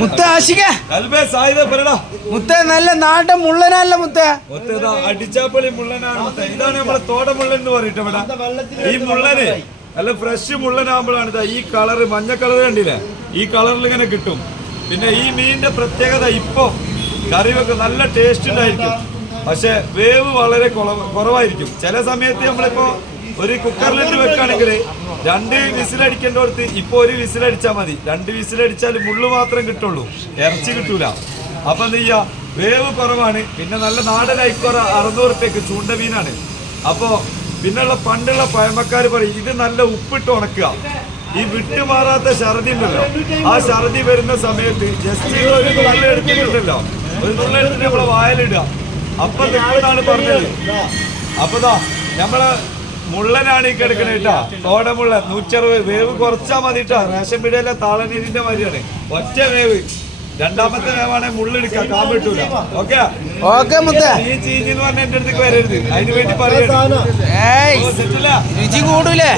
മുത്ത ആശിക മുത്ത നല്ല നാട്ടൻ മുള്ളനല്ല മുത്ത. അടിച്ചാപ്പള്ളി മുള്ളനാണ്. ഇതാണ് നമ്മളെ തോട മുള്ളൻ എന്ന് പറയട്ടെ. ഇവിടെ ഈ മുള്ളന് നല്ല ഫ്രഷ് മുള്ളനാകുമ്പോഴാണ് ഈ കളറ്, മഞ്ഞ കളർ കണ്ടില്ലേ, ഈ കളറിൽ ഇങ്ങനെ കിട്ടും. പിന്നെ ഈ മീനിന്റെ പ്രത്യേകത, ഇപ്പൊ കറി വെക്ക നല്ല ടേസ്റ്റ് ഉണ്ടായിരിക്കും, പക്ഷെ വേവ് വളരെ കുറവായിരിക്കും. ചില സമയത്ത് നമ്മളിപ്പോ ഒരു കുക്കറിലിട്ട് വെക്കുകയാണെങ്കിൽ 2 വിസിലടിക്കേണ്ടടുത്ത് ഇപ്പൊ 1 വിസിലടിച്ചാൽ മതി. 2 വിസിലടിച്ചാൽ മുള്ളു മാത്രം കിട്ടുള്ളൂ, ഇറച്ചി കിട്ടൂല. അപ്പൊ എന്ത് ചെയ്യാ, വേവ് കുറവാണ്. പിന്നെ നല്ല നാടൻ ഐക്കോറ 600 റുപ്യക്ക് ചൂണ്ട മീനാണ്. അപ്പോ പിന്നുള്ള പണ്ടുള്ള പഴമക്കാർ പറയും, ഇത് നല്ല ഉപ്പിട്ട് ഉണക്കുക. ഈ വിട്ടുമാറാത്ത ഛർദി ഉണ്ടല്ലോ, ആ ഛർദി വരുന്ന സമയത്ത് ജസ്റ്റ് ഒരു നുള്ളി എടുത്തിട്ടുണ്ടല്ലോ, ഒരു നുള്ളി എടുത്തിട്ട് നമ്മളെ വായിലിടുക. അപ്പൊ നിങ്ങളാണ് പറഞ്ഞത്. അപ്പതാ നമ്മളെ മുള്ളനാണ് ഈ കിടക്കണ കേട്ടാ, തോടമുള്ളൻ 160. വേവ് കുറച്ചാ മതി കേട്ടാ. റേഷൻ പീടികയിലെ താളനീരിന്റെ മാതിരിയാണ്, ഒറ്റ വേവ്. രണ്ടാമത്തെ വേവാണെങ്കിൽ മുള്ളെടുക്കാം, കാമ്പ് കിട്ടൂല. ഓക്കെ ഈ ചീഞ്ഞെന്ന് പറഞ്ഞ എന്റെ അടുത്തേക്ക് വരരുത്, അതിന് വേണ്ടി പറയാ. രുചി കൂടൂലേ?